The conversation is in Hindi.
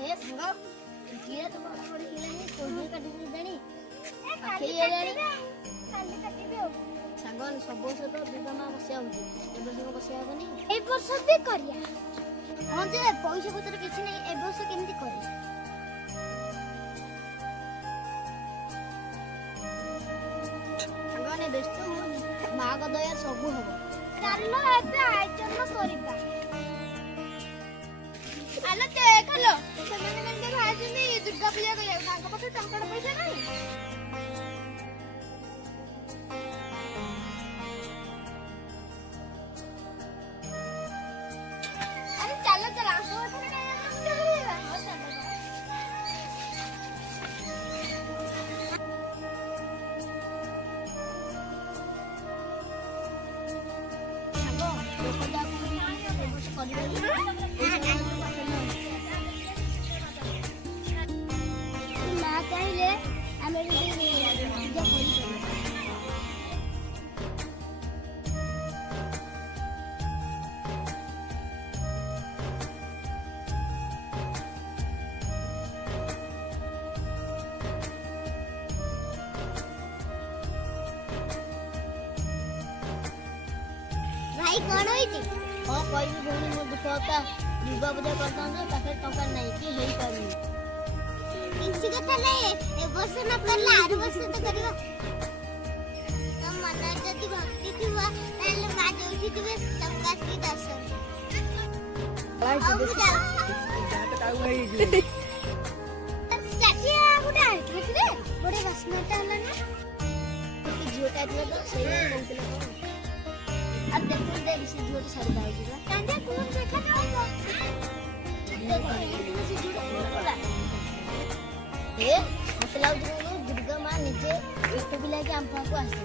ए संग किए तो बड़ा बड़ी हिलानी कोई काटी देनी आखी हेलानी काली काटिबे हो संगन सब वर्ष तो विवाह बसिया होची ए वर्ष को बसिया होनी ए वर्ष भी करिया हां जे पैसा पत्र किछि नै ए वर्ष केमति करी संगने बेस्तो माँ का दया सब हबो चलो एबे आयोजन करिबा आलो देख लो ସେମାନେ ମାନେ ଭାଇଛନ୍ତି ଦୁର୍ଗା ପୂଜା କରିବାକୁ ତାଙ୍କ ପାଖରେ ଟଙ୍କାଟା ପଇସା ନାହିଁ ଆରେ ଚାଲ ଚାଲ ଆମ ପାଖରେ ପୂଜା କରିବା भाई कौन होई थी हां कोई भी भूनी मो दुख होता दुर्गा पूजा करता हूं पाखे टका नहीं कि हेई पानी किसी कथा नहीं ए वर्ष न करला आर वर्ष तो करबा तो मन जति भक्ति थिवा ताले बाजे उठी दिबे टका सी दर्शन बड़े रसनाटा हला ना जियो टाइप लो सही बोलते अब देखो दे इसी झूठ सारी बाई जी कांजा कौन देखा ना होगा देखो इसी झूठ पूरा ए मतलब जो दुर्गा मां नीचे एक बिला के हम पास आसे